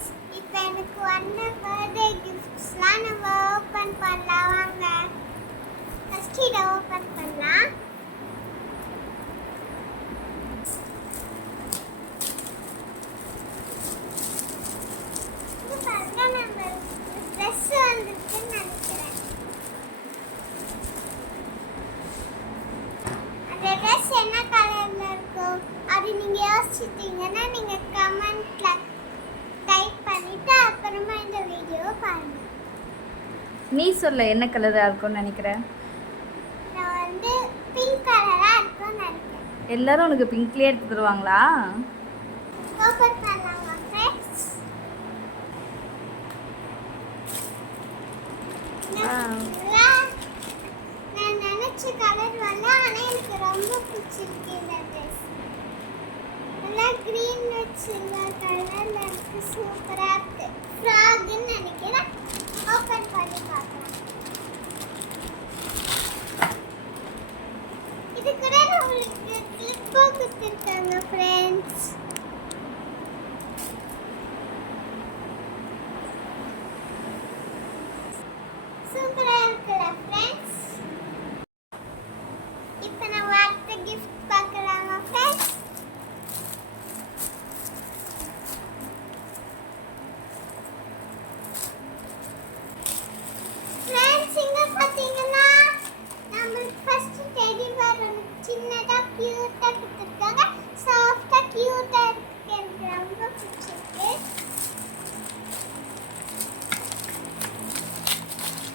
Friends, இப்போ எனக்கு வந்த பர்த்டே கிஃப்ட்ஸ்லாம் நம்ம ஓப்பன் பண்ணலாம் வாங்க. ஃபர்ஸ்ட் இதை ஓப்பன் பண்ணலாம். இது பாருங்க, நம்ம ட்ரெஸ் வந்துருக்குன்னு நினைக்கிறேன். அந்த ட்ரெஸ் என்ன கலர்ல இருக்கும் அது நீங்க யோசிச்சிட்டீங்கன்னா நீங்க கமெண்ட்ல டைப் பண்ணிட்டு அப்புறமா இந்த வீடியோவை பாருங்க. நீ சொல்ல என்ன கலரா இருக்கும்னு நினைக்கிறேன்? நான் வந்து பிங்க் கலரா இருக்கும்னு நினைக்கிறேன். எல்லாரும் உனக்கு பிங்க்லயே எடுத்து தருவாங்களா? ஓபன் பண்ணலாமா ஃப்ரெண்ட்ஸ்? நான் நினைச்ச கலர் வரல, ஆனா எனக்கு ரொம்ப பிடிச்சிருக்கு இந்த ட்ரெஸ். நல்லா கிரீன் வித் சில்வர் கலர்ல இருக்கு, சூப்பரா இருக்கு. ஃப்ராக்னு நினைக்கிறேன். ஓபன் பண்ணி பார்க்கலாம். இது கூட நம்மளுக்கு கிளிப்போ கொடுத்துருக்காங்க ஃப்ரெண்ட்ஸ். சூப்பரா இருக்குல்ல ஃப்ரெண்ட்ஸ்? இப்போ நான் அடுத்த கிஃப்ட் பார்க்கலாமா ஃப்ரெண்ட்ஸ்? ஃப்ரெண்ட்ஸ், இங்க பாத்தீங்கன்னா நம்மளுக்கு ஃபர்ஸ்ட் டெடி பேர் வந்து சின்னதா கியூட்டா கொடுத்துருக்காங்க. சாஃப்டா கியூட்டா இருக்கு, எனக்கு ரொம்ப பிடிச்சிருக்கு.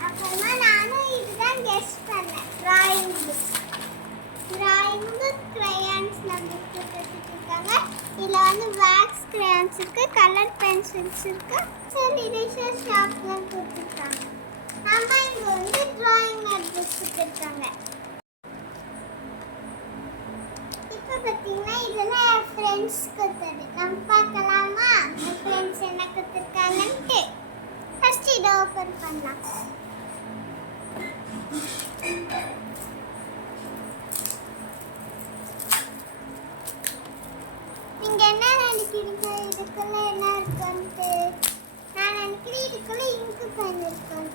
அப்புறமா நானும் இதுதான் கெஸ் பண்ணேன். டிராயிங் புக் crayons நம்மளுக்கு கொடுத்துருக்காங்க. இதில் வந்து wax crayons இருக்கு, கலர் பென்சில்ஸ் இருக்கு, சரி இரேசர் ஷார்ப்னர் கொடுத்துருக்காங்க. நம்ம இங்கே வந்து டிராயிங் நோட்புக் கொடுத்துருக்காங்க. இப்போ பார்த்தீங்கன்னா இதெல்லாம் என் ஃப்ரெண்ட்ஸ் கொடுத்தது. நம்ம பார்க்கலாமா என் ஃப்ரெண்ட்ஸ் என்ன கொடுத்துருக்காங்கன்ட்டு? ஃபர்ஸ்ட் இதை ஓப்பன் பண்ணலாம். நீங்க என்ன நினைக்கிறீங்க இதுக்குள்ள என்ன இருக்குன்ட்டு? நான் நினைக்கிறேன் இதுக்குள்ள இங்கு பென் இருக்கும்.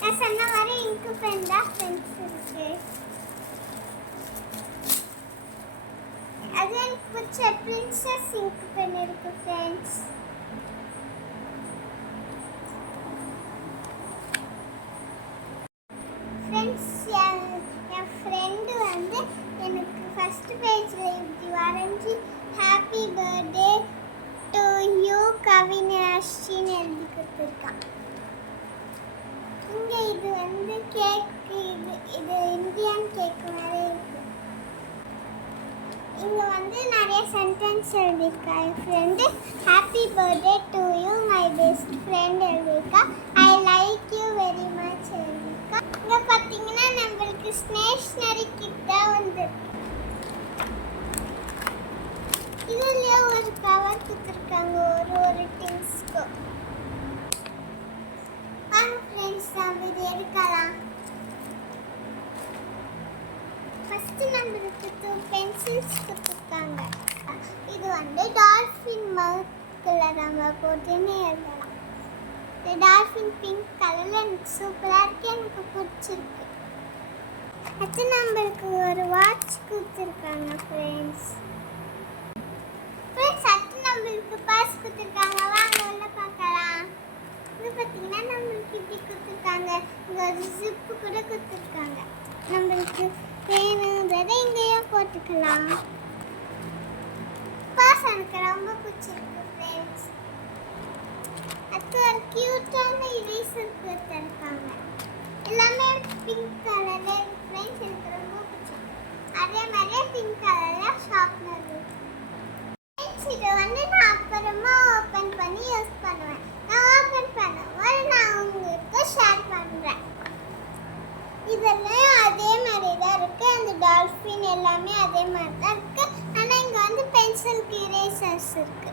நான் சொன்ன மாதிரி இங்கு பென் தான் ஃப்ரெண்ட்ஸ் இருக்கு. அது எனக்கு பிடிச்ச பிரின்சஸ் இங்கு பென் இருக்கு ஃப்ரெண்ட்ஸ். ஃப்ரெண்ட்ஸ், என் ஃப்ரெண்டு வந்து எனக்கு ஃபர்ஸ்ட் பேஜில் இப்படி வரைஞ்சி ஹாப்பி பர்த்டே டு யூ கவினாஷின்னு எழுதி கொடுத்துருக்கான். இங்கே இது வந்து கேக்கு, இது இந்தியன் கேக் மாதிரி இருக்கு. இங்கே வந்து நிறைய சென்டென்ஸ் எழுதியிருக்கா. என் friend happy birthday to you my best friend எழுதியிருக்கா. I like you very much எழுதியிருக்கா. இங்கே பார்த்தீங்கன்னா நம்மளுக்கு ஸ்டேஷ்னரி கிட்ட வந்து இதுலயே ஒரு கவர் கொடுத்துருக்காங்க ஒரு திங்ஸ்க்கு. வாங்க ஃப்ரெண்ட்ஸ், நம்ம இது எடுக்கலாம். ஃபர்ஸ்ட் நம்மளுக்கு 2 பென்சில்ஸ் கொடுத்துருக்காங்க. இது வந்து டால்ஃபின் மவுத்ல நம்ம போட்டுன்னு எழுதலாம். இந்த டால்ஃபின் பிங்க் கலர்ல எனக்கு சூப்பரா இருக்கு, எனக்கு பிடிச்சிருக்கு. அடுத்து நம்மளுக்கு ஒரு வாட்ச் கொடுத்துருக்காங்க ஃப்ரெண்ட்ஸ். அடுத்து நம்மளுக்கு பர்ஸ் கொடுத்துருக்காங்க. வாங்க உள்ள பார்க்கலாம். இது பார்த்தீங்கன்னா நம்மளுக்கு இப்படி கொடுத்துருக்காங்க. இங்கே ஒரு ஜிப்பு கூட கொடுத்துருக்காங்க. நம்மளுக்கு வேணுன்றதை இங்கேயே போட்டுக்கலாம். பர்ஸ் எனக்கு ரொம்ப பிடிச்சிருக்கு ஃப்ரெண்ட்ஸ். அடுத்து ஒரு கியூட்டான இரேசர் கொடுத்துருக்காங்க. எல்லாமே பிங்க் கலர்ல ஃப்ரெண்ட்ஸ், எனக்கு ரொம்ப பிடிச்சிருக்கு. அதே மாதிரி பிங்க் கலர்ல ஷார்ப்னர் இருக்கு. இதை வந்து நான் அப்புறமா ஓப்பன் பண்ணி யூஸ் பண்ணுவேன். நான் ஓப்பன் பண்ணும்போது நான் உங்களுக்கு ஷேர் பண்ணுறேன். இதெல்லாம் அதே மாதிரி தான் இருக்கு. அந்த டால்ஃபின் எல்லாமே அதே மாதிரி தான் இருக்கு. ஆனால் இங்கே வந்து பென்சிலுக்கு இரேசர்ஸ் இருக்கு.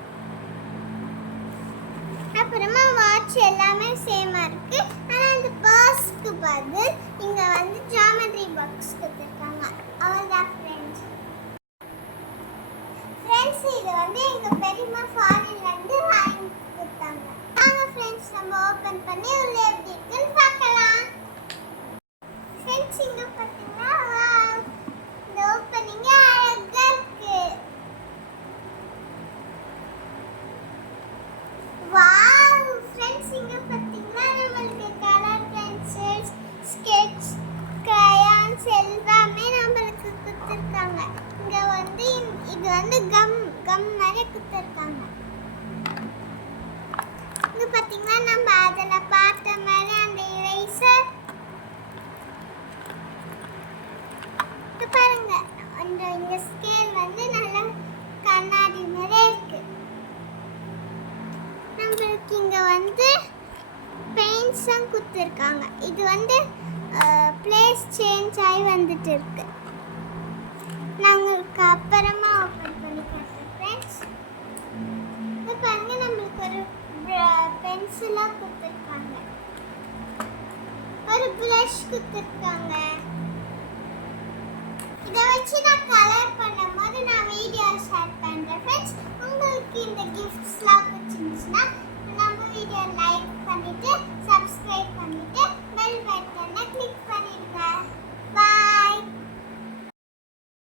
அப்புறமா வாட்ச் எல்லாமே சேமாக இருக்கு. ஆனால் அந்த பர்ஸ்க்கு பதில் இங்கே வந்து ஜாமெட்ரி பாக்ஸ் கொடுத்துருக்காங்க. அவ்வளோதான் ஃப்ரெண்ட்ஸ். ஃப்ரெண்ட்ஸ் இது வந்து எங்க பெரியம்மா ஃபாரின்ல இருந்து வாங்கி கொடுத்தாங்க. வாங்க ஃப்ரெண்ட்ஸ் நம்ம ஓபன் பண்ணி உள்ள எப்படி இருக்குன்னு பார்க்கலாம். ஃப்ரெண்ட்ஸ் இங்க பாத்தீங்கன்னா இந்த ஓபனிங் அழகா இருக்கு. வாவ் ஃப்ரெண்ட்ஸ் இங்க பாத்தீங்கன்னா நமக்கு கலர் பென்சில்ஸ், ஸ்கெட்ச், crayons எல்லாமே நமக்கு கொடுத்திருக்காங்க. இங்க வந்து இது வந்து கம் மாதிரி கொடுத்திருக்காங்க. இங்க பாத்தீங்கன்னா நம்ம அதுல பார்த்த மாதிரி அந்த இரேசர் பாருங்க. அந்த இங்க ஸ்கேல் வந்து நல்லா கண்ணாடி மாதிரி இருக்கு. நம்மளுக்கு இங்க வந்து பெயிண்ட்ஸும் கொடுத்துருக்காங்க. இது வந்து பிளேஸ் சேஞ்ச் ஆகி வந்துட்டு இருக்கு. நாங்களுக்கு அப்புறமா ஓப்பன் பண்ணி காட்டுறேன் ஃப்ரெண்ட்ஸ். இப்போ பாருங்க நம்மளுக்கு ஒரு பென்சிலாக கொடுத்துருக்காங்க, ஒரு ப்ரஷ் கொடுத்துருக்காங்க. இதை வச்சு நான் கலர்